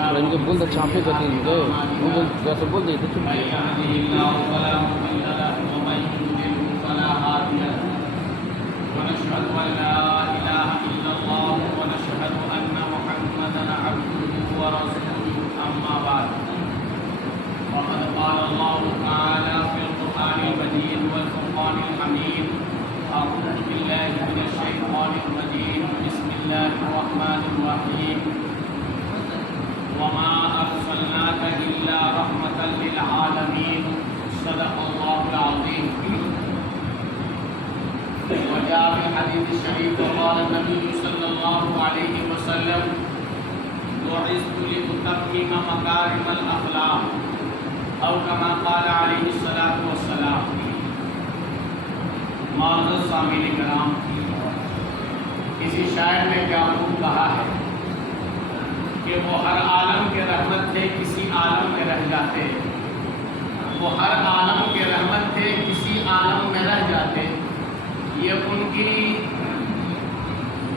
اور ان کے بولتے چھاپے کرتے ہیں مجھے وہ جیسے بول دیتے تھے ونشهد أن لا إله إلا الله ونشهد أن محمدا عبده ورسوله أما بعد فقد قال الله تعالى في القرآن المجيد والفرقان الحميد أعوذ بالله من الشيطان الرجيم بسم الله الرحمن الرحيم وما أرسلناك إلا رحمة للعالمين صدق الله العظيم وجاء في الحديث الشريف وقال النبي صلى الله عليه وسلم بعثت لأتمم مكارم الأخلاق أو كما قال عليه الصلاة والسلام. معزز سامعین کرام، کسی شاعر نے کیا خوب کہا ہے کہ وہ ہر عالم کے رحمت تھے کسی عالم میں رہ جاتے، وہ ہر عالم کے رحمت تھے کسی عالم میں رہ جاتے. یہ ان کی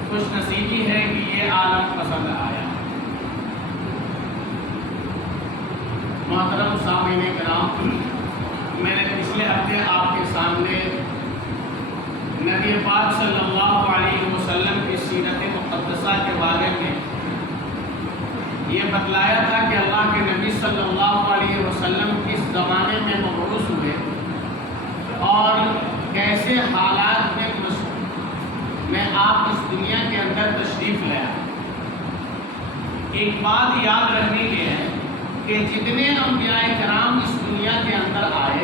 خوش نصیبی ہے کہ یہ عالم پسند آیا. محترم سامعین کرام، میں نے پچھلے ہفتے آپ کے سامنے نبی پاک صلی اللہ علیہ وسلم کی سیرت مقدسہ کے بارے میں یہ بتلایا تھا کہ اللہ کے نبی صلی اللہ علیہ وسلم کس زمانے میں مبعوث ہوئے اور کیسے حالات میں آپ اس دنیا کے اندر تشریف لیا. ایک بات یاد رکھنے کی ہے کہ جتنے انبیاء کرام اس دنیا کے اندر آئے،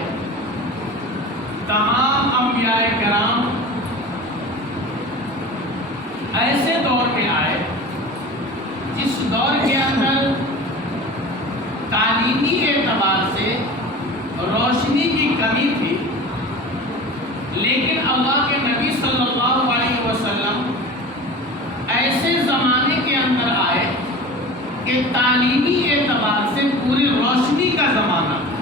تمام انبیاء کرام ایسے دور میں آئے جس دور کے اندر تعلیمی اعتبار سے روشنی کی کمی تھی، لیکن اللہ کے نبی صلی اللہ علیہ وسلم ایسے زمانے کے اندر آئے کہ تعلیمی اعتبار سے پوری روشنی کا زمانہ تھا.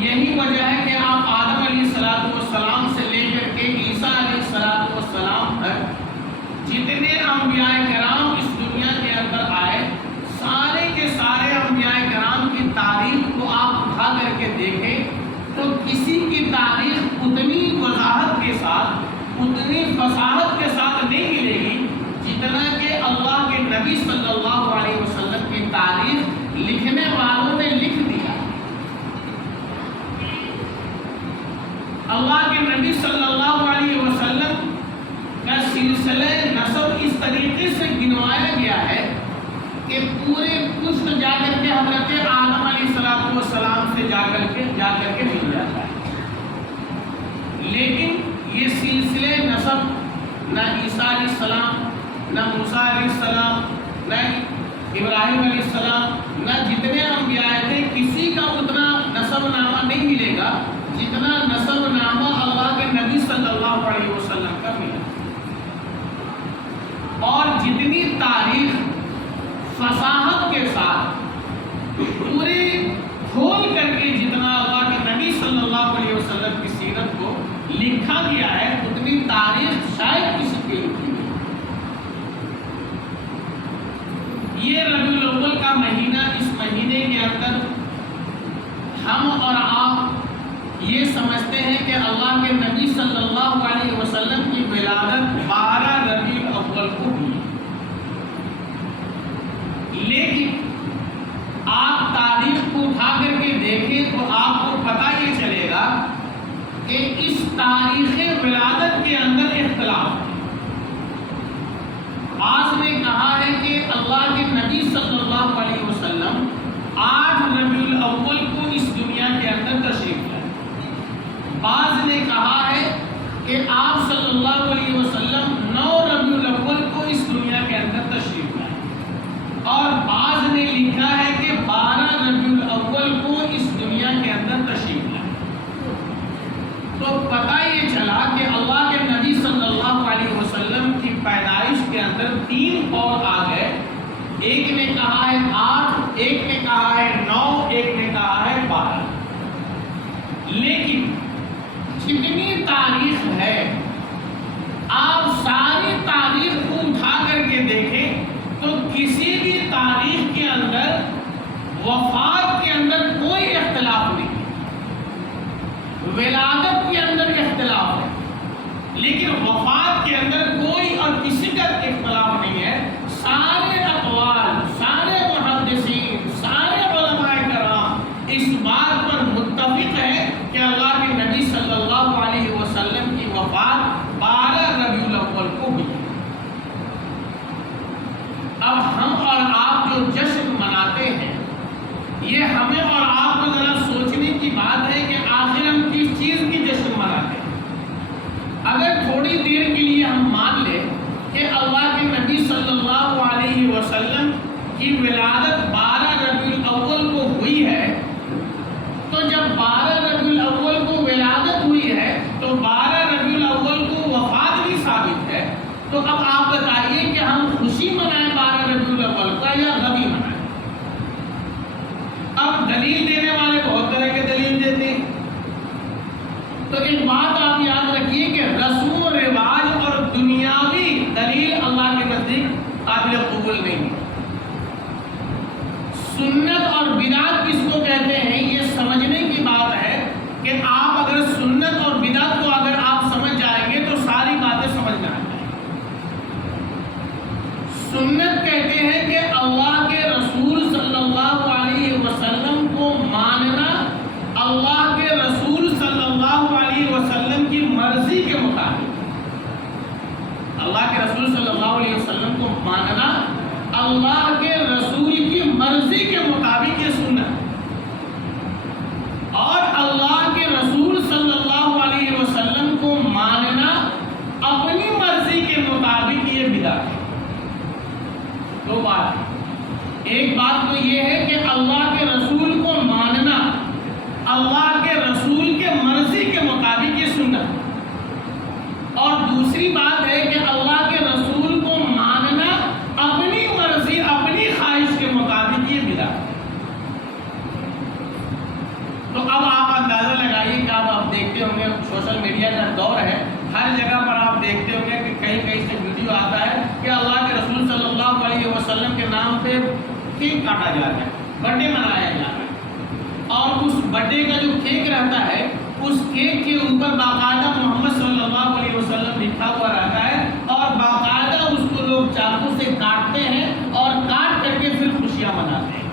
یہی وجہ ہے کہ آپ آدم علیہ السلام سے لے کر کے عیسیٰ علیہ السلام تک جتنے انبیاء کرام اس دنیا کے اندر آئے، سارے کے سارے انبیاء کرام کی تاریخ کو آپ اٹھا کر کے دیکھیں تو کسی کی تاریخ اتنی وضاحت کے ساتھ، اتنی فصاحت کے ساتھ نہیں ملے گی جتنا کہ اللہ کے نبی صلی اللہ علیہ وسلم کی تاریخ لکھنے والوں نے لکھ دیا. اللہ کے نبی صلی اللہ علیہ وسلم کا سلسلہ نسب اس طریقے سے گنوایا گیا ہے کہ پورے پشت جا کر کے حضرت آدم علیہ السلام سے جا کر کے مل جاتا ہے. لیکن یہ سلسلے نسب نہ عیسیٰ علیہ السلام، نہ موسیٰ علیہ السلام، نہ ابراہیم علیہ السلام، نہ جتنے انبیاء تھے، کسی کا اتنا نسب نامہ نہیں ملے گا جتنا نسب نامہ اللہ کے نبی صلی اللہ علیہ وسلم کا ملا. اور جتنی تاریخ فصاحت کے ساتھ پورے کھول کر کے جتنا اللہ کے نبی صلی اللہ علیہ وسلم کی سیرت کو لکھا گیا ہے، اتنی تاریخ شاید کسی کی لکھی نہیں. یہ ربیع الاول کا مہینہ، اس مہینے کے اندر ہم اور آپ یہ سمجھتے ہیں کہ اللہ کے نبی صلی اللہ علیہ وسلم کی ولادت 12 ربیع الاول کو ہوئی. لیکن آپ تاریخ کو اٹھا کر کے دیکھیں تو آپ کو پتہ یہ چلے گا کہ اس تاریخ ولادت کے اندر اختلاف ہے. بعض نے کہا ہے کہ اللہ کے نبی صلی اللہ علیہ وسلم 8 ربیع الاول کو اس دنیا کے اندر تشریف لائے. بعض نے کہا ہے کہ آپ صلی اللہ علیہ وسلم 9 ربیع الاول کو اس دنیا کے اندر تشریف لائے. اور بعض نے لکھا ہے کہ 12 ربیع الاول کو اس دنیا کے اندر تشریف لائے. تو پتہ یہ چلا کہ اللہ کے نبی صلی اللہ علیہ وسلم کی پیدائش کے اندر 3 قول آ گئے. ایک نے کہا ہے 8، ایک نے کہا ہے 9، ایک نے کہا ہے 12. لیکن جتنی تاریخ ہے آپ ساری تاریخ کو اٹھا کر کے دیکھیں تو کسی بھی ولادت کے اندر اختلاف ہے، لیکن وفات کے اندر کوئی اور کسی کا اختلاف نہیں ہے۔ سارے اقوال، سارے محدثین، سارے علماء کرام اس بات پر متفق ہے کہ اللہ کے نبی صلی اللہ علیہ وسلم کی وفات 12 ربیع الاول کو ہوئی۔ اب ہم اور آپ جو جشن مناتے ہیں، یہ ہمیں اور آپ کو ذرا سوچنے کی بات ہے کہ آخر ہم کس چیز کی جشن مناتے ہیں۔ اگر تھوڑی دیر کے لیے ہم مان لیں کہ اللہ کے نبی صلی اللہ علیہ وسلم کی ولادت 12 ربیع الاول کو ہوئی ہے، تو جب 12 ربیع الاول کو ولادت ہوئی ہے تو 12 ربیع الاول کو وفات بھی ثابت ہے، تو اب آپ بتائیے کہ ہم خوشی منائیں 12 ربیع الاول کا یا غمی منائیں؟ اب دلیل دینے والے بہت طرح کے دلیل دیتے ہیں، تو ایک بات آپ یاد رکھیے کہ رسم و رواج اور دنیاوی دلیل اللہ کے نزدیک قابل قبول نہیں ہے۔ سنت اور بدعت کس کو کہتے ہیں، یہ سمجھنے کی بات ہے کہ آپ اگر سنت اور بدعت کو اگر آپ سمجھ جائیں گے تو ساری باتیں سمجھ میں آ جائیں گی۔ سنت کہتے ہیں کہ اللہ کے رسول صلی اللہ علیہ وسلم کو ماننا اللہ کے رسول صلی اللہ علیہ وسلم کی مرضی کے مطابق، اللہ کے رسول صلی اللہ علیہ وسلم کو ماننا اللہ کے رسول کی مرضی کے مطابق یہ سنت، اور اللہ کے رسول صلی اللہ علیہ وسلم کو ماننا اپنی مرضی کے مطابق یہ بدعت ہے۔ دو بات، ایک بات تو یہ ہے کہ اللہ کے رسول کو ماننا اللہ کے رسول کے مرضی کے مطابق یہ سنت، اور دوسری بات ہے کہ اللہ کے رسول کو ماننا اپنی مرضی اپنی خواہش کے مطابق یہ بدعت۔ تو اب آپ اندازہ لگائیے کہ آپ دیکھتے ہوں گے سوشل میڈیا کا دور ہے، ہر جگہ پر آپ دیکھتے ہوں گے کہ کہیں کہیں سے ویڈیو آتا ہے کہ اللہ کے رسول صلی اللہ علیہ وسلم کے نام پہ کیک کاٹا جا رہا ہے، برتھڈے منایا جا رہا ہے، اور اس برتھڈے کا جو کیک رہتا ہے اس کیک کے اوپر باقاعدہ محمد صلی اللہ علیہ وسلم لکھا ہوا رہتا ہے، اور باقاعدہ اس کو لوگ چاقو سے کاٹتے ہیں اور کاٹ کر کے پھر خوشیاں مناتے ہیں۔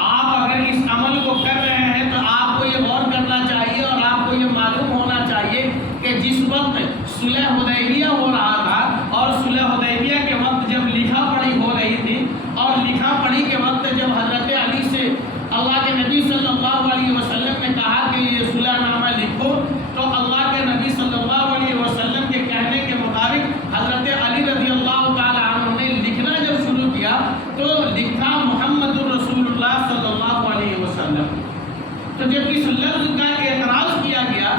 آپ اگر اس عمل کو کر رہے ہیں تو آپ کو یہ غور کرنا چاہیے اور آپ کو یہ معلوم ہونا چاہیے کہ جس وقت صلح حدیبیہ ہو رہا تھا، اور صلح حدیبیہ کے وقت جب لکھا پڑھی ہو رہی تھی، اور لکھا پڑھی کے وقت جب حضرت علی سے اللہ کے نبی صلی اللہ علیہ وسلم نے کہا کہ یہ صلح نامہ لکھو، تو اللہ کے نبی صلی اللہ علیہ وسلم کے کہنے کے مطابق حضرت علی رضی اللہ تعالی عنہ نے لکھنا جب شروع کیا تو لکھا محمد الرسول اللہ صلی اللہ علیہ وسلم۔ تو جب اس لفظ کا اعتراض کیا گیا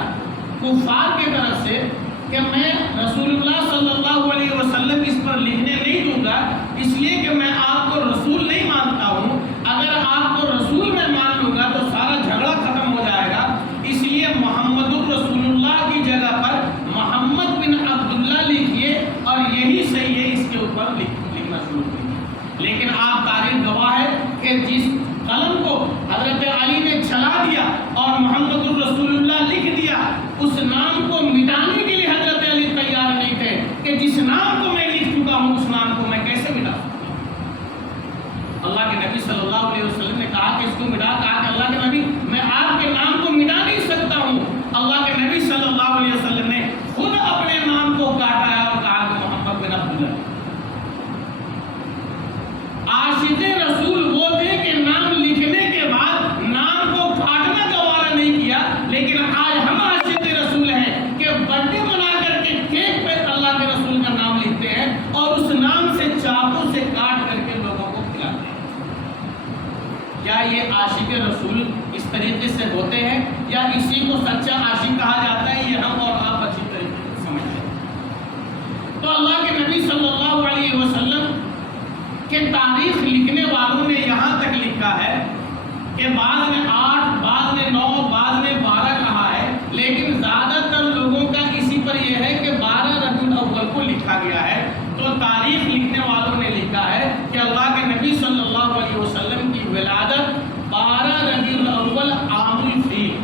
کفار کی طرف سے کہ میں رسول اللہ صلی اللہ علیہ وسلم اس پر لکھنے نہیں دوں گا، اس لیے کہ میں آپ کو رسول نہیں مانتا ہوں، اگر آپ کو رسول میں مان لوں گا تو سارا جھگڑا ختم ہو جائے گا، اس لیے محمد الرسول اللہ کی جگہ پر محمد بن عبداللہ لکھیے اور یہی صحیح ہے، اس کے اوپر لکھنا شروع کیجیے۔ لیکن آپ تاریخ گواہ ہے کہ جس قلم کو حضرت علی نے چلا دیا اور محمد الرسول اللہ لکھ دیا، اس نام کو مٹانے کے لیے حضرت علی تیار نہیں تھے کہ جس نام کو میں لکھ چکا ہوں اس نام کو میں کیسے مٹا سکتا ہوں۔ اللہ کے نبی صلی اللہ علیہ وسلم نے کہا کہ اس کو مٹا، کہا کہ اللہ کے نبی میں آپ کے نام کو مٹا نہیں سکتا ہوں۔ اللہ کے نبی صلی اللہ علیہ وسلم نے خود اپنے نام کو کاٹا ہے اور کہا کہ محمد بن عبداللہ۔ عاشق رسول وہ تھے کہ نام لکھنے کے بعد نام کو کاٹنا گوارا نہیں کیا، لیکن آج ہم عاشق رسول ہیں کہ برتھڈے منا کر کے کیک پہ اللہ کے رسول کا نام لکھتے ہیں اور اس نام سے چاقو سے کاٹ کر کے لوگوں کو کھلاتے ہیں۔ کیا یہ عاشق رسول اس طریقے سے ہوتے ہیں یا اسی کو سچا عاشق کہا جاتا ہے؟ یہ ہم اور آپ اچھی طریقے سے سمجھتے ہیں۔ تو اللہ کے نبی صلی اللہ علیہ وسلم کہ تاریخ لکھنے والوں نے یہاں تک لکھا ہے کہ بعض نے 8، بعض نے 9، بعض نے 12 کہا ہے، لیکن زیادہ تر لوگوں کا اسی پر یہ ہے کہ 12 ربیع الاول کو لکھا گیا ہے۔ تو تاریخ لکھنے والوں نے لکھا ہے کہ اللہ کے نبی صلی اللہ علیہ وسلم کی ولادت 12 ربیع الاول عام الفیل،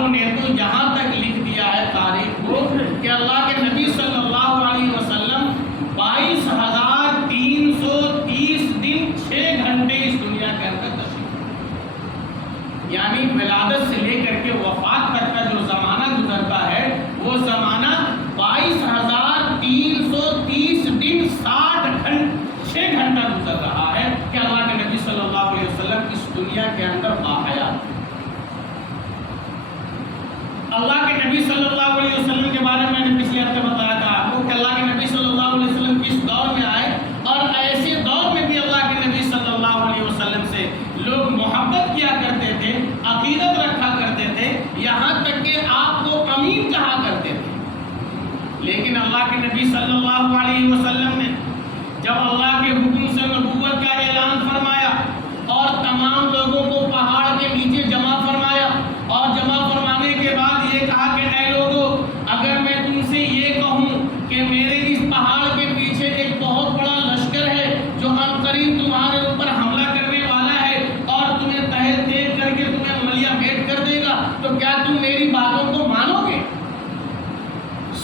والوں نے تو یہاں تک لکھ دیا ہے تاریخ کو کہ اللہ کے نبی صلی اللہ علیہ وسلم 22,330 دن 6 گھنٹے اس دنیا کے اندر تشریف، یعنی ولادت سے لے کر کے وفات تک کا جو زمانہ گزرتا ہے وہ زمانہ 22,330 دن 6 گھنٹہ گزر رہا ہے کہ اللہ کے نبی صلی اللہ علیہ وسلم اس دنیا کے اندر باحیات۔ اللہ کے نبی صلی اللہ علیہ وسلم کے بارے میں نے پچھلے ہفتے بتایا تھا آپ کو کہ اللہ کے نبی صلی اللہ علیہ وسلم کس دور میں آئے، اور ایسے دور میں بھی اللہ کے نبی صلی اللہ علیہ وسلم سے لوگ محبت کیا کرتے تھے، عقیدت رکھا کرتے تھے، یہاں تک کہ آپ کو امین کہا کرتے تھے۔ لیکن اللہ کے نبی صلی اللہ علیہ وسلم نے جب اللہ کے حکم سے نبوت کا اعلان فرمایا اور تمام لوگوں کو پہاڑ کے نیچے جمع فرمایا، اور جمع فرمانے کے بعد یہ کہا کہ اے لوگوں، اگر میں تم سے یہ کہوں کہ میرے اس پہاڑ کے پیچھے ایک بہت بڑا لشکر ہے جو عنقریب تمہارے اوپر حملہ کرنے والا ہے اور تمہیں تہل تیز کر کے تمہیں ملیا بھیٹ کر دے گا، تو کیا تم میری باتوں کو مانو گے؟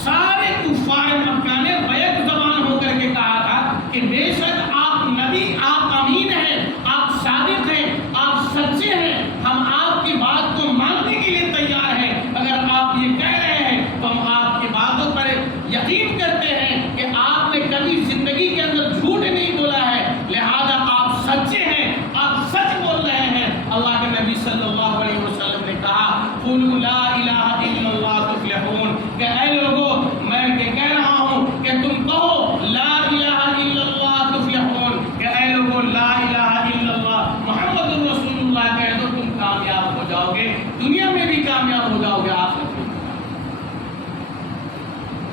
سارے کفار مکہ نے بیک زبان ہو کر کے کہا تھا کہ بے شک آپ نبی، آپ امین ہیں، آپ صادق ہیں، آپ سچے ہیں، ہم آپ کی بات کو ماننے کے لیے تیار ہیں، اگر آپ یہ کہہ رہے ہیں تو ہم آپ کی باتوں پر یقین کرتے ہیں کہ آپ نے کبھی زندگی کے اندر جھوٹ نہیں بولا ہے، لہذا آپ سچے ہیں، آپ سچ بول رہے ہیں۔ اللہ کے نبی صلی اللہ علیہ وسلم نے کہا قولوا لا الہ الا اللہ تفلحون، کہ اے لوگوں میں یہ کہہ رہا ہوں کہ تم کہو لا الہ الا اللہ تفلحون، کہ اے لوگوں لا الہ الا اللہ محمد رسول اللہ کہہ دو، تم کامیاب ہو جاؤ گے، دنیا میں بھی کامیاب ہو جاؤ گے، آخرت میں۔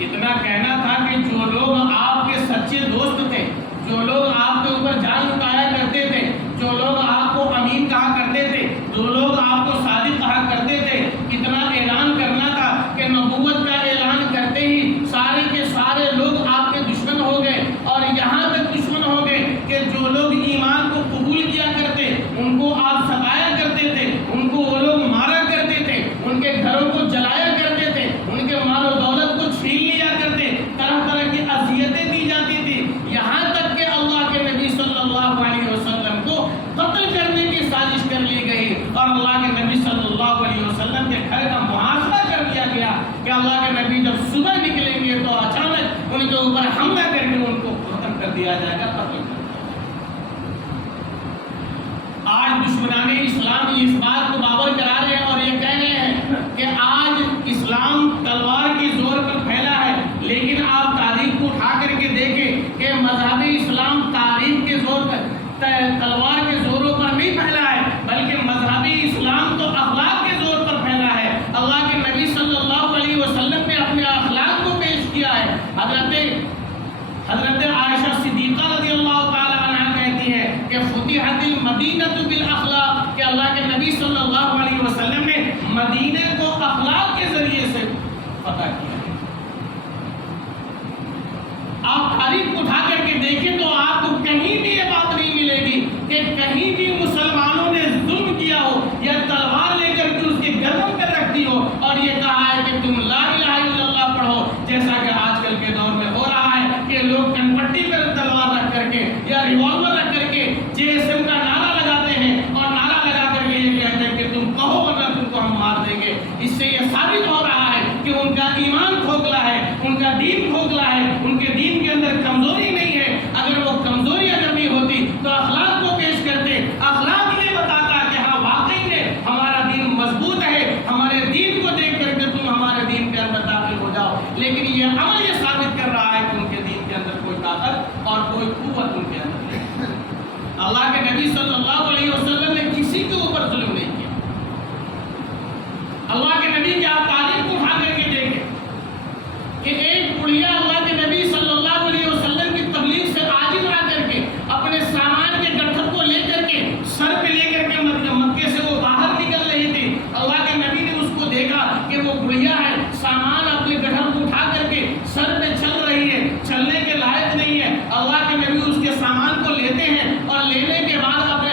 اتنا کہنا تھا کہ جو لوگ آپ کے سچے دوست تھے، جو لوگ آپ کے اوپر جان لٹایا کرتے تھے، جو لوگ آپ کو امین کہا کرتے تھے، جو لوگ آپ کو صادق کہا کرتے تھے، اتنا اعلان کرنا تھا کہ نبوت کا اعلان کرتے ہی سارے کے سارے لوگ آپ کے دشمن ہو گئے، اور یہاں تک دشمن ہو گئے کہ جو لوگ ایمان کو قبول کیا کرتے ان کو آپ ستایا کرتے تھے، ان کو وہ لوگ مارا کرتے تھے، ان کے گھروں کو جلایا کرتے تھے، ان کے مال و دولت کو چھین لیا کرتے، طرح طرح کی اذیتیں دی جاتی تھی، یہاں تک کہ اللہ کے نبی صلی اللہ علیہ وسلم کو قتل کرنے کی سازش کر لی گئی، اور اللہ کے نبی صلی اللہ علیہ وسلم کے گھر کا محاصرہ کر دیا گیا کہ اللہ کے نبی جب صبح نکلیں گے تو اچانک ان کے اوپر حملہ کر کے ان کو ختم کر دیا جائے گا، قتل کر دیا جائے گا۔ آج دشمنان اسلام اس بات کو بابر کرا رہے ہیں اور یہ کہہ رہے ہیں کہ آج اسلام تلوار کی زور پر پھیلا ہے، لیکن آپ تاریخ کو اٹھا کر کے دیکھیں کہ مذہب اسلام تاریخ کے زور پر، تلوار کے زوروں پر نہیں پھیلا ہے، بلکہ مذہبی اسلام تو اخلاق کے زور پر پھیلا ہے۔ اللہ کے نبی صلی اللہ علیہ وسلم نے اپنے اخلاق کو پیش کیا ہے۔ حضرت عائشہ صدیقہ رضی اللہ تعالی عنہ کہتی ہے کہ فتحت المدینہ بالاخلاق، کہ اللہ کے نبی صلی اللہ علیہ وسلم نے مدینے کو اخلاق کے ذریعے سے فتح کیا ہے۔ آپ تاریخ اٹھا کر کے دیکھیں تو آپ کو کہیں بھی یہ بات نہیں ملے گی کہ کہیں بھی مسلمانوں نے ظلم کیا ہو یا تلوار لے کر کے اس کے گردن پر رکھ دی ہو اور یہ کہا ہے کہ تم لا الہ الا اللہ پڑھو، جیسا کہ آج کل کے دور میں ہو رہا ہے کہ لوگ کنپٹی پر تلوار رکھ کر کے یا ریوالور رکھ کر کے JSM کا نعرہ لگاتے ہیں اور نعرہ لگا کر کے یہ کہتے ہیں کہ تم کہو ورنہ تم کو ہم مار دیں گے۔ اس سے یہ ثابت ہو رہا ہے کہ ان کا ایمان کھوکھلا ہے، ان کا دین کھوکھلا ہے، ان کے دین کے اندر کمزوری نہیں ہے۔ اگر وہ کمزوری اگر نہیں ہوتی تو اخلاق کو پیش کرتے، اخلاق یہ بتاتا کہ ہاں واقعی میں ہمارا دین مضبوط ہے، ہمارے دین کو دیکھ کر کے تم ہمارے دین کے اندر داخل ہو جاؤ، لیکن یہ عمل یہ ثابت کر رہا ہے کہ ان کے دین کے اندر کوئی طاقت اور کوئی قوت ان کے اندر نہیں۔ اللہ کے نبی صلی اللہ علیہ وسلم نے کسی کے اوپر ظلم نہیں کیا۔ اللہ کے نبی کی آپ تاریخ کو اٹھا کر کے دیکھیں کہ ایک بڑھیا اللہ کے نبی صلی اللہ علیہ وسلم کی تبلیغ سے عاجز رہ کر کے اپنے سامان کے گٹھر کو لے کر کے سر پہ لے کر کے مکے سے وہ باہر نکل رہی تھی۔ اللہ کے نبی نے اس کو دیکھا کہ وہ بڑھیا ہے، سامان اپنے گٹھر کو اٹھا کر کے سر پہ چل رہی ہے، چلنے کے لائق نہیں ہے۔ اللہ کے نبی اس کے سامان کو لیتے ہیں اور لینے کے بعد اپنے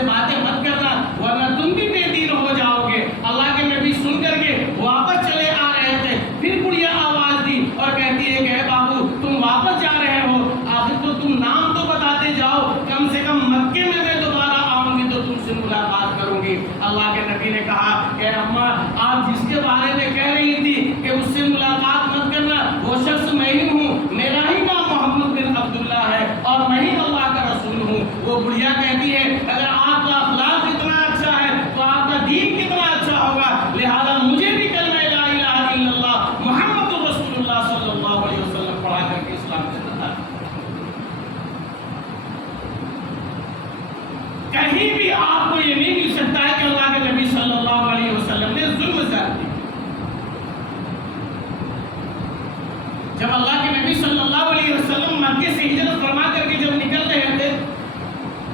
سے باتیں مت کرنا ورنہ تم بھی بے دین ہو جاؤ گے۔ اللہ کے نبی سن کر کے واپس چلے آ رہے تھے، پھر بڑھیا آواز دی اور کہتی ہے کہ اے بابو تم واپس جا رہے ہو، آخر تو تم نام تو بتاتے جاؤ، کم سے کم مکے میں دوبارہ آؤں گی تو تم سے ملاقات کروں گی۔ اللہ کے نبی نے کہا کہ اماں آپ جس کے بارے میں کہہ رہی تھی کہ اس سے ملاقات مت کرنا، وہ شخص میں ہی ہوں، میرا ہی نام محمد بن عبداللہ ہے اور میں ہی اللہ کا رسول ہوں۔ وہ بڑھیا کہتی ہے اگر آپ کا اخلاق اتنا اچھا ہے تو آپ کا دین کتنا اچھا ہوگا، لہذا مجھے بھی کلمہ لا الہ الا اللہ محمد رسول اللہ صلی اللہ علیہ وسلم پڑھا کر کے اسلام سے بتا۔ کہیں بھی آپ کو یہ نہیں مل سکتا ہے کہ اللہ کے نبی صلی اللہ علیہ وسلم نے ظلم زیادہ کیا۔ جب اللہ کے نبی صلی اللہ علیہ وسلم مکے سے ہجرت فرما کر کے جب نکل رہے تھے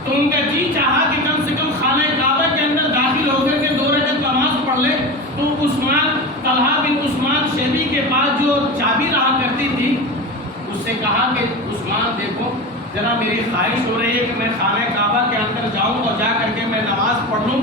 تو ان کا جی چاہا کہ کم سے کم خانہ کعبہ کے اندر داخل ہو کر کے 2 رکعت نماز پڑھ لے، تو عثمان، طلحہ بن عثمان شیبی کے پاس جو چابی رہا کرتی تھی اس سے کہا کہ عثمان دیکھو ذرا میری خواہش ہو رہی ہے کہ میں خانہ کعبہ کے اندر جاؤں اور جا کر کے میں نماز پڑھ لوں۔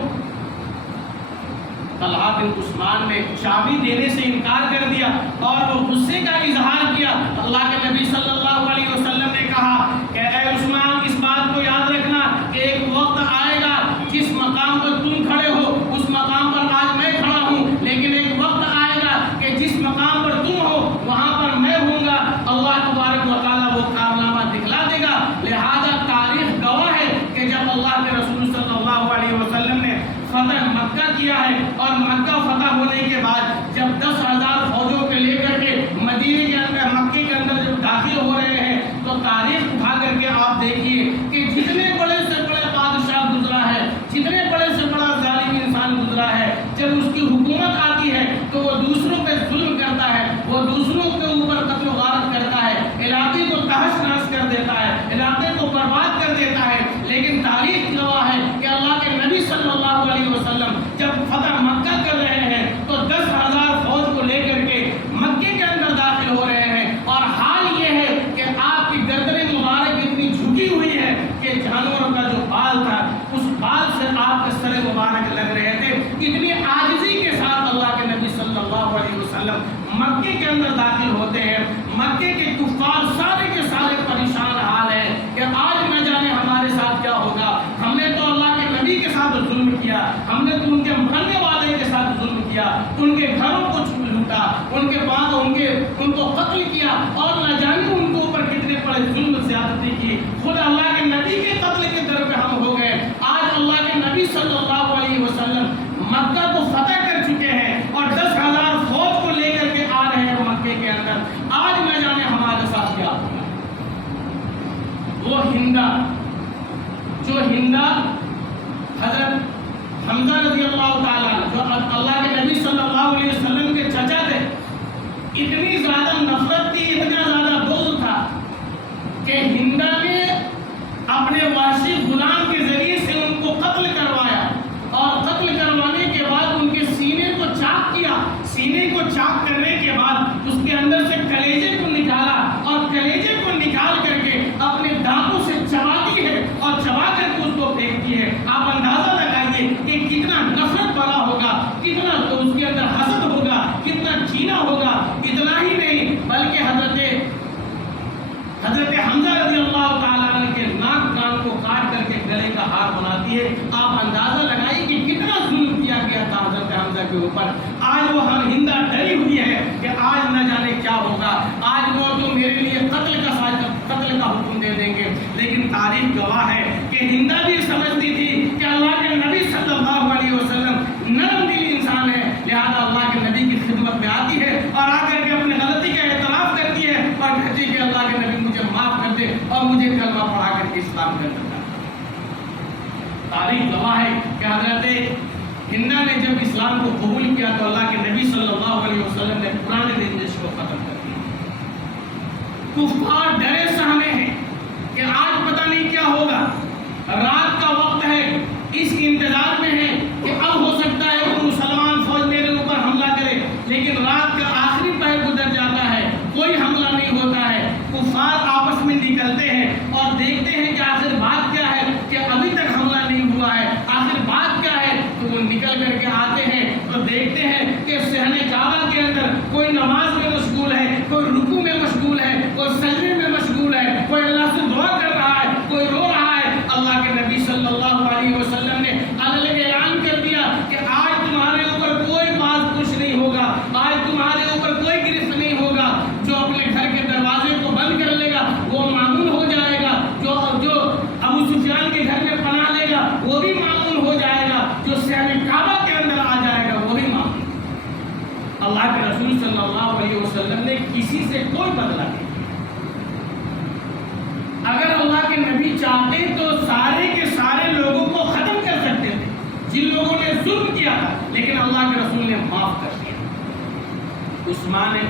طلحہ بن عثمان نے چابی دینے سے انکار کر دیا اور وہ غصے کا اظہار کیا۔ اللہ کے نبی صلی اللہ علیہ وسلم نے کہا کہ اے عثمان اس بات کو یاد رکھنا کہ ایک وقت آئے گا جس مقام پر تم کھڑے ہو اس مقام پر آج میں کھڑا ہوں، لیکن ایک وقت آئے گا کہ جس مقام پر تم ہو وہاں پر میں ہوں گا، اللہ تبارک و تعالیٰ وہ کارنامہ دکھلا دے گا۔ لہذا تاریخ گواہ ہے کہ جب اللہ کے رسول صلی اللہ علیہ وسلم نے فتح مکہ کیا ہے اور مکہ فتح ہونے کے بعد جب 10,000 فوجوں کے لے کر کے مدینے کے اندر مکے کے اندر جب داخل ہو رہے ہیں تو تاریخ اٹھا کر کے آپ دیکھیے کہ جتنے بڑے سے بڑے بادشاہ گزرا ہے، جتنے بڑے سے بڑا ظالم انسان گزرا ہے، جب اس کی حکومت آتی ہے تو وہ دوسروں پہ ظلم کرتا ہے، وہ دوسروں کے اوپر قتل و غارت کرتا ہے، علاقے کو تہس نہس کر دیتا ہے، علاقے کو برباد کر دیتا ہے۔ لیکن تاریخ گواہ ہے کہ اللہ کے نبی صلی اللہ علیہ وسلم جب فتح مکہ کر رہے ہیں تو 10,000 فوج کو لے کر کے مکے کے اندر داخل ہو رہے ہیں، اور حال یہ ہے کہ آپ کی گردن مبارک اتنی جھکی ہوئی ہے کہ جانوروں کا جو بال تھا اس بال سے آپ کے سر مبارک لگ رہے تھے۔ اتنی عاجزی کے ساتھ اللہ کے نبی صلی اللہ علیہ وسلم مکے کے اندر داخل ہوتے ہیں۔ مکے کے کفار سارے کے سارے پریشان حال ہیں کہ آج نہ جانے ہمارے ساتھ کیا ہوگا، ہم نے تو اللہ کے نبی کے ساتھ ظلم کیا، ہم نے تو ان کے مرنے والے کے ساتھ ظلم کیا، ان کے گھروں کو لوٹا، ان کے بعد ان کو قتل کیا، اور نہ جانے ان کے اوپر کتنے بڑے ظلم زیادتی کی، خود اللہ کے نبی کے قتل کے در پہ ہم ہو گئے۔ آج اللہ کے نبی صلی اللہ علیہ وسلم مکہ کو فتح کر چکے ہیں اور 10,000 فوج کو لے کر کے آ رہے ہیں مکے کے اندر، آج نہ جانے ہمارے ساتھ کیا ہوگا۔ وہ ہندا حضرت حمزہ رضی اللہ تعالیٰ جو اللہ کے نبی صلی اللہ علیہ وسلم کے چچا تھے، اتنی زیادہ نفرت تھی، اتنا زیادہ بغض تھا کہ ہندا نے اپنے وحشی غلام کے ذریعے سے ان کو قتل کروایا، اور قتل کروانے کے بعد ان کے سینے کو چاک کیا، سینے کو چاک کرنے کے بعد اس کے اندر سے کلیجے کو نکالا، اور کلیجے کو نکال کر کے اپنے دانتوں سے چباتی ہے اور چبا کر کے اس کو پھینکتی ہے۔ آپ اندازہ لگائیے کہ کتنا نفرت بھرا ہوگا، کتنا اس کے اندر حسد ہوگا، کتنا جینا ہوگا۔ اتنا ہی نہیں بلکہ حضرت حمزہ رضی اللہ تعالیٰ عنہ کے ناک کان کو کاٹ کر کے گلے کا ہار بناتی ہے۔ آپ اندازہ لگائیے کہ کتنا ظلم کیا گیا تھا حضرت حمزہ کے اوپر۔ آج وہ ہندا ڈری ہوئی ہے کہ آج نہ جانے کیا ہوگا، آج وہ تو میرے لیے قتل کا حکم دے دیں گے۔ لیکن تاریخ گواہ ہے کہ ہندا بھی سمجھتی تھی کہ اللہ کے نبی صلی اللہ علیہ وسلم نرم دل انسان ہے، لہذا اللہ کے نبی کی خدمت میں آتی ہے اور آ کر کے اپنی غلطی کا اعتراف کرتی ہے اور کہتی ہے کہ اللہ کے نبی مجھے معاف کر دے اور مجھے کلمہ پڑھا کر کے اسلام کر دے۔ تاریخ گواہ ہے کہ حضرت ہندا نے جب اسلام کو قبول کیا تو اللہ کے نبی صلی اللہ علیہ وسلم نے پرانے رنجش کو ختم کر دیا۔ کفار ڈرے سہمے ہیں کہ آج پتہ نہیں کیا ہوگا، رات کا وقت ہے، اس انتظار میں ہے کہ اب ہو سکتا ہے کہ مسلمان فوج میرے اوپر حملہ کرے، لیکن رات کا آخری پہر گزر جاتا ہے، کوئی حملہ نہیں ہوتا ہے۔ کفار آپس میں نکلتے ہیں اور دیکھتے ہیں کہ آخر بات کیا ہے کہ ابھی تک حملہ نہیں ہوا ہے۔ آج تمہارے اوپر کوئی گرفت نہیں ہوگا. جو اپنے گھر کے دروازے کو بند کر لے گا وہ مامون ہو جائے گا. جو ابو سفیان کے گھر میں پناہ لے گا وہ بھی مامون ہو جائے گا. جو صحن کعبہ کے اندر آ جائے گا وہ بھی مامون. اللہ کے رسول صلی اللہ علیہ وسلم نے کسی سے کوئی بدلہ نہیں. اگر اللہ کے نبی چاہتے تو سارے کے سارے لوگوں کو ختم کر سکتے تھے جن لوگوں نے ظلم کیا تھا, لیکن اللہ کے رسول نے معاف کر دیا. عثمان نے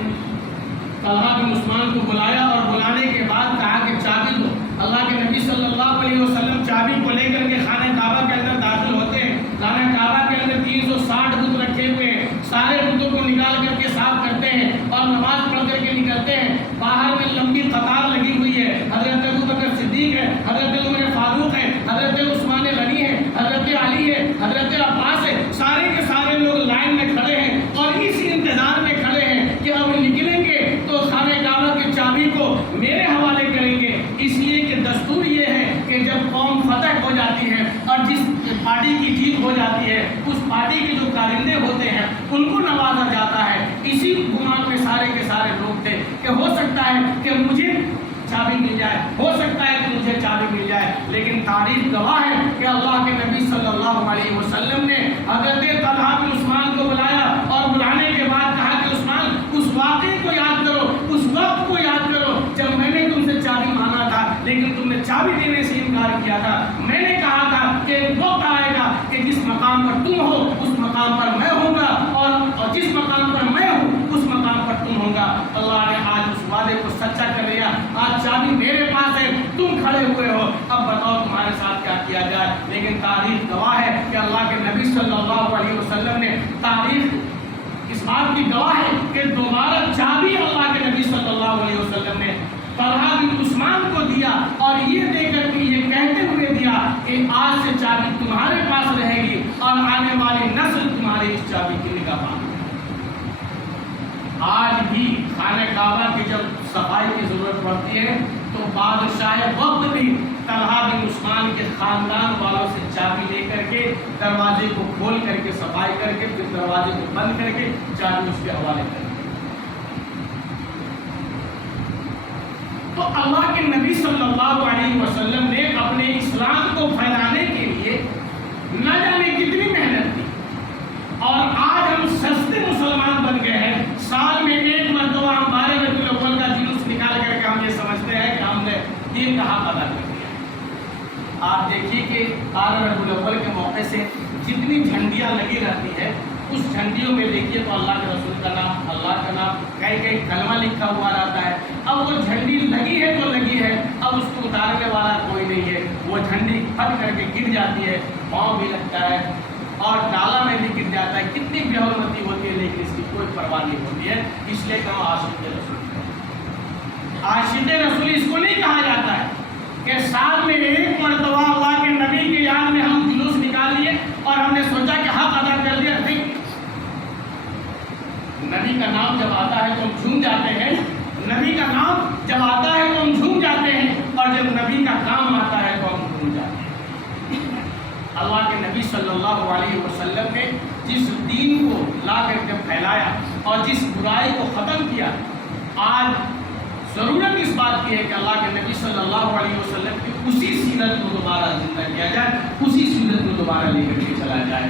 طلحہ بن عثمان کو بلایا اور بلانے کے بعد کہا کہ چابی دو. اللہ کے نبی صلی اللہ علیہ وسلم چابی کو لے کر کے خانہ کعبہ کے اندر داخل ہوتے ہیں. خانہ کعبہ کے اندر 360 بت رکھے ہوئے ہیں. سارے بتوں کو نکال کر کے صاف کرتے ہیں اور نماز پڑھ کر کے نکلتے ہیں. باہر میں لمبی قطار لگی ہوئی ہے. حضرت ابو بکر صدیق ہے, حضرت عمر فاروق ہے, حضرت عثمان غنی ہے, حضرت علی ہے, حضرت عباس ہے. سارے کے سارے لوگ لائن میں کھڑے ہیں اور اس انتظار میں کھڑے ہیں کہ اب نکلیں گے تو خانہ کعبہ کی چابی کو میرے حوالے کریں گے. اس لیے کہ دستور یہ ہے کہ جب قوم فتح ہو جاتی ہے اور جس پارٹی کی جیت ہو جاتی ہے اس پارٹی کے جو کارندے ہوتے ہیں ان کو نوازا جاتا ہے. اسی گمان میں سارے کے سارے لوگ تھے کہ ہو سکتا ہے کہ مجھے چابی مل جائے, ہو سکتا ہے کہ مجھے چابی مل جائے. لیکن تاریخ گواہ ہے کہ اللہ کے نبی صلی اللہ علیہ وسلم نے حضرت طلحہ بن عثمان کو بلایا اور بلانے کے بعد کہا کہ عثمان اس واقعے کو یاد کرو, اس وقت کو یاد کرو جب میں نے تم سے چابی مانگا تھا لیکن تم نے چابی دینے سے انکار کیا تھا. میں نے کہا تھا کہ ایک وقت آئے گا کہ جس مقام پر تم ہو اس مقام پر میں ہوں گا اور جس مقام پر میں ہوں اس مقام پر تم ہوں گا. اللہ نے آج اس وعدے کو سچا کر لیا. آج چابی میرے پاس ہے, تم کھڑے ہوئے ہو, اب بتاؤ تمہارے ساتھ کیا کیا جائے. لیکن تاریخ گواہ ہے کہ اللہ کے نبی صلی اللہ علیہ وسلم نے, تاریخ اس بات کی گواہ ہے کہ دوبارہ چابی اللہ کے نبی صلی اللہ علیہ وسلم نے طلحہ بن عثمان کو دیا اور یہ دے کر کے یہ کہتے ہوئے دیا کہ آج سے چابی تمہارے پاس رہے گی اور آنے والی نسل تمہاری اس چابی کی نگہبان. آج بھی خانہ کعبہ کی جب صفائی کی ضرورت پڑتی ہے تو بادشاہ وقت بھی طلحہ بن عثمان کے خاندان والوں سے چابی لے کر کے دروازے کو کھول کر کے صفائی کر کے پھر دروازے کو بند کر کے چابی اس کے حوالے کر کے. تو اللہ کے نبی صلی اللہ علیہ وسلم نے اپنے اسلام کو پھیلانے کے لیے نہ جانے کتنی محنت کی اور آج ہم سستے مسلمان بن گئے ہیں. سال میں ایک مرتبہ ہم 12 ربیع الاول کا جلوس نکال کر کے ہم یہ سمجھتے ہیں کہ ہم نے دین کا حق ادا کر دیا. آپ دیکھیے کہ 12 ربیع الاول کے موقع سے جتنی جھنڈیاں لگی رہتی ہے اس جھنڈیوں میں دیکھیے تو اللہ کے رسول کا نام, اللہ کا نام, کئی کلمہ لکھا ہوا رہتا ہے. اب وہ جھنڈی لگی ہے تو لگی ہے, اب اس کو اتارنے والا کوئی نہیں ہے. وہ جھنڈی پھٹ کر کے گر جاتی ہے, پاؤں بھی لگتا ہے اور ڈالا میں بھی گر جاتا ہے. کتنی بے حرمتی ہوتی ہے لیکن اس کی کوئی پرواہ نہیں ہوتی ہے. اس لیے کہا عاشق رسول. عاشق رسول اس کو نہیں کہا جاتا ہے کہ سال میں ایک مرتبہ اللہ کے نبی کے یاد میں ہم جلوس نکال لیے اور ہم نے سوچا کہ حق ادا کر دیا. نبی کا نام جب آتا ہے تو ہم جھوم جاتے ہیں, نبی کا نام جب آتا ہے تو ہم جھوم جاتے ہیں اور جب نبی کا کام آتا ہے تو ہم جھوم جاتے ہیں. اللہ کے نبی صلی اللہ علیہ وسلم نے جس دین کو لا کر کے پھیلایا اور جس برائی کو ختم کیا, آج ضرورت اس بات کی ہے کہ اللہ کے نبی صلی اللہ علیہ وسلم کی اسی سیرت کو دوبارہ زندہ کیا جائے, اسی سیرت کو دوبارہ لے کر کے چلا جائے.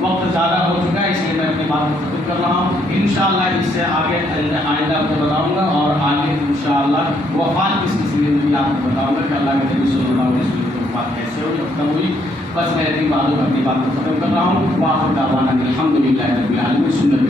وقت زیادہ ہو چکا ہے اس لیے میں اپنی بات کو ختم کر رہا ہوں. انشاءاللہ اس سے آگے آئندہ آپ کو بتاؤں گا اور آگے انشاءاللہ وفات کس سلسلے میں بھی آپ کو بتاؤں گا کہ اللہ کے نبی صلی اللہ علیہ وسلم کی وفات کیسے ہوئی, ختم ہوئی. بس میں اپنی باتوں کو اپنی بات کو ختم کر رہا ہوں. واخر دعوانا الحمدللہ رب العالمین.